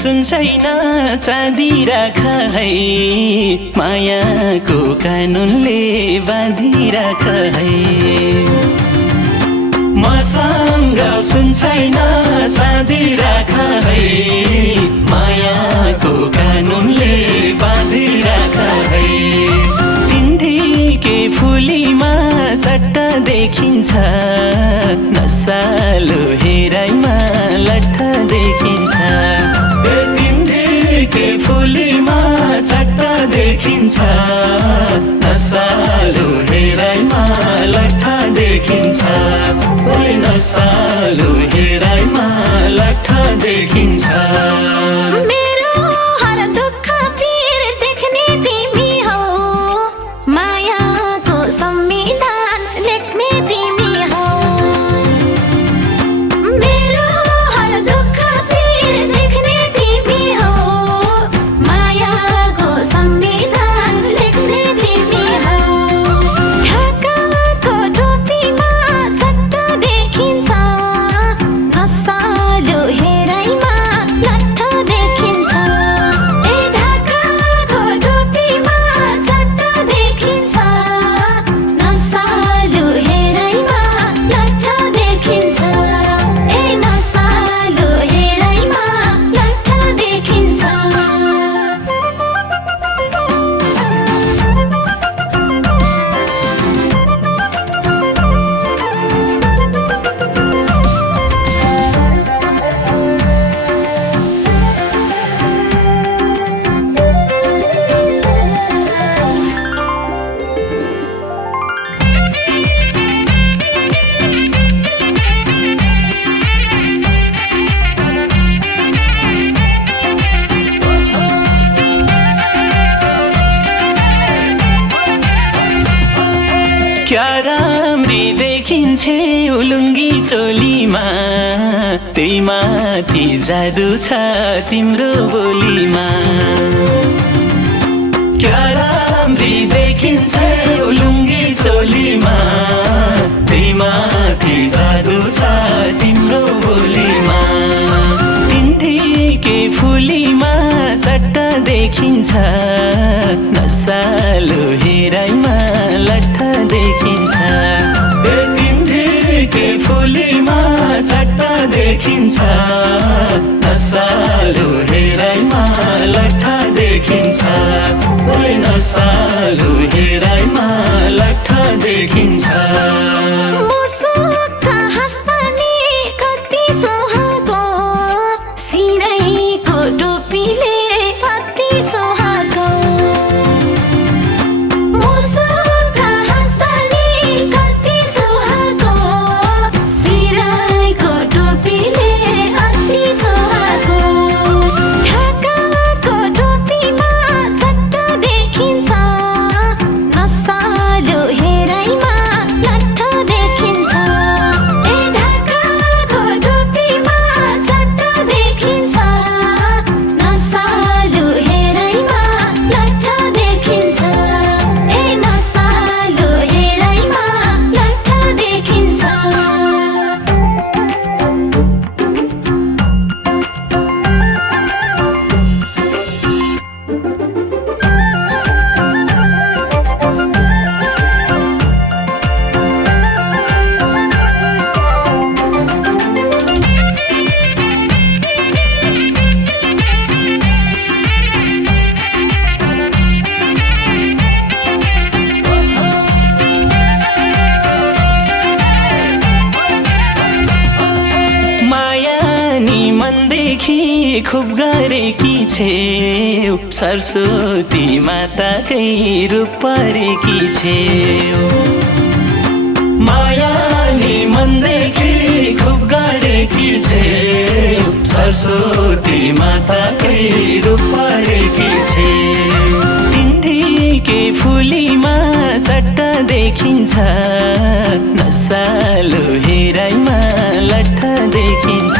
सुन छैन चाँदी राख है, मायाको कानुनले बाँधिराख है। मसँग सुन छैन चाँदी राख है, मायाको कानुनले बाँधिराख है। तिनढिके फुलीमा चट्ट देखिन्छ, नसालो हेराइमा लट्ठ देखिन्छ। तिनढिके फुलीमा चट्ट देखिन्छ, नसालो हेराइमा लट्ठ देखिन्छ। ओइ नसालो हेराइमा लट्ठ देखिन्छ। मेरो हर दुःख पीर देख्ने तिमी हौ, मायाको संविधान लेख्ने तिमी हौ। मेरो हर दुःख पीर देख्ने तिमी हौ, मायाको संविधान लेख्ने तिमी हौ। ढाकाको टोपीमा चट्ट देखिन्छ, नसालो हेराइमा लट्ठ देखिन्छ। ए ढाकाको टोपीमा चट्ट देखिन्छ, नसालो हेराइमा लट्ठ देखिन्छ। ए नसालो हेराइमा लट्ठ देखिन्छ। क्या राम्री देखिन्छे उलुङ्गी चोलीमा, त्यही माथि जादु छ तिम्रो बोलीमा। क्या राम्री देखिन्छे उलुङ्गी चोलीमा, त्यही माथि जादु छ तिम्रो बोलीमा। तिनढिके फुलीमा चट्ट देखिन्छ, नसालो हेराइमा लट्ठ देखिन्छ। तिनढिके फुलीमा चट्ट देखिन्छ, नसालो हेराइमा लट्ठ देखिन्छ। ओइ नसालो हेराइमा लट्ठ देखिन्छ। मुसुक्क हाँस्ने कति सुहाएको, सिरैको टोपीले अति सुहाएको। मुसुक्क हाँस्ने कति सुहाएको, सिरैको टोपीले अति सुहाएको। ढाकाको टोपीमा चट्ट देखिन्छ, नसालो हेराइमा लट्ठ देखिन्छ। ए ढाकाको टोपीमा चट्ट देखिन्छ, नसालो हेराइमा लट्ठ देखिन्छ। ए नसालो हेराइमा लट्ठ देखिन्छ। मनदेखि खुब गरेकी छेउ, सरस्वती माताकै रूप परेकी छेउ। माया नि मनदेखि खुब गरेकी छेउ, सरस्वती माताकै रूप परेकी छेउ। तिनढिके फुलीमा चट्ट देखिन्छ, नसालो हेराइमा लट्ठ देखिन्छ।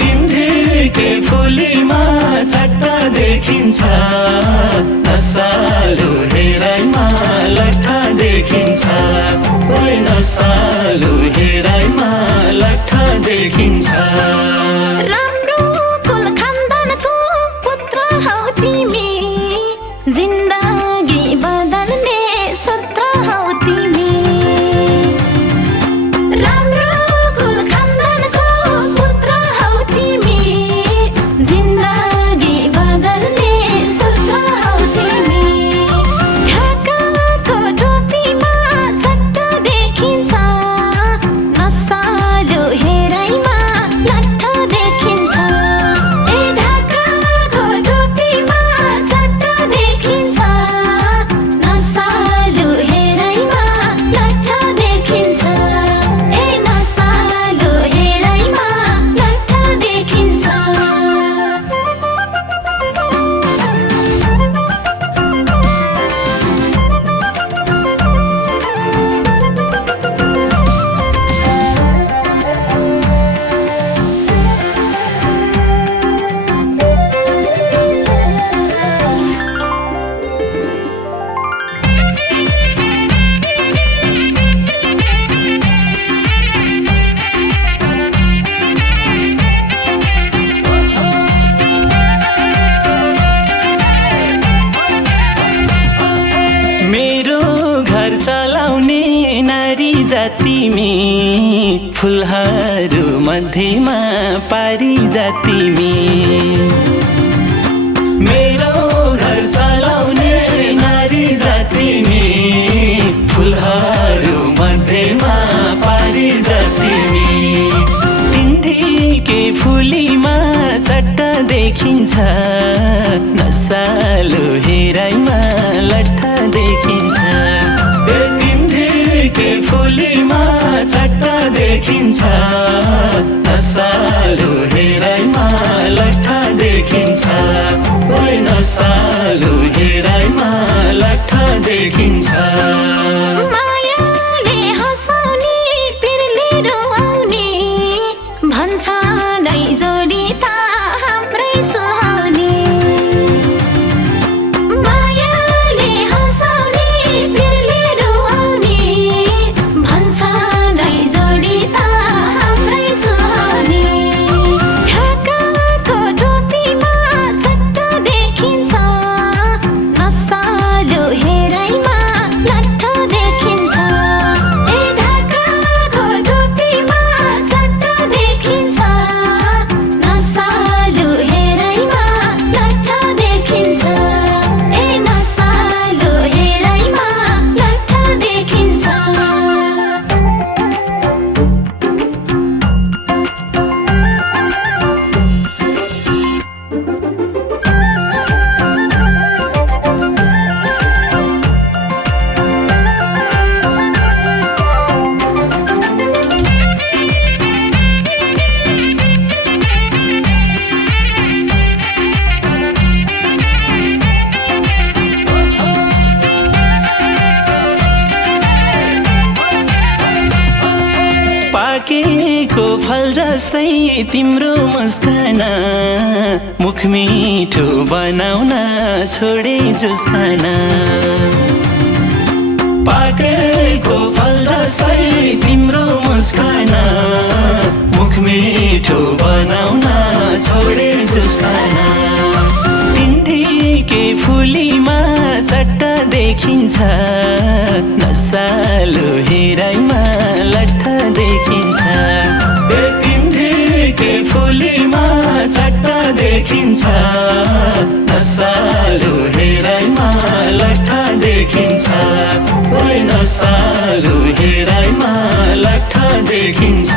तिनढिके फुलीमा चट्ट देखिन्छ, नसालो हेराइमा लट्ठ देखिन्छ। ओइ नसालो हेराइमा लट्ठ देखिन्छ। राम्रो कुल खान्दा जातिमी फुलहरू मध्येमा पारी जातिमी मेरो घर चलाउने नारी जातिमी फुलहरू मध्येमा पारी जातिमी तिनढिके फुलीमा चट्टा देखिन्छ नसालो हेराइमा लट्ठा देखिन्छ तिनढिके फुलीमा चट्टा देखिन्छ नसालो हेराइमा लट्ठा देखिन्छ ओइ नसालो हेराइमा लट्ठा देखिन्छ मायाले हँसाउने पिरले रोआउने भन्छ नै जोडी त हाम्रै सुहाउने मायाले हँसाउने पिरले रोआउने भन्छ नै जोडी त हाम्रै सुहाउने ढाकाको टोपीमा चट्टा देखिन्छ नसालो हेराइमा लट्ठा देखिन्छ ए ढाकाको टोपीमा चट्टा देखिन्छ नसालो हेराइमा लट्ठा देखिन्छ ए नसालो हेराइमा लट्ठा देखिन्छ पाकेको फल जस्तै तिम्रो मुस्कान मुख मिठो बनाउन छोडे जुस्कान पाकेको फल जस्तै तिम्रो मुस्कान मुख मिठो बनाउन छोडे जुस्कान तिनढिके फुलीमा चट्टा देखिन्छ नसालो हेराइमा लट्ठा देखिन्छ तिनढिके फुलीमा चट्टा देखिन्छ नसालो हेराइमा लट्ठा देखिन्छ ओइ नसालो हेराइमा लट्ठा देखिन्छ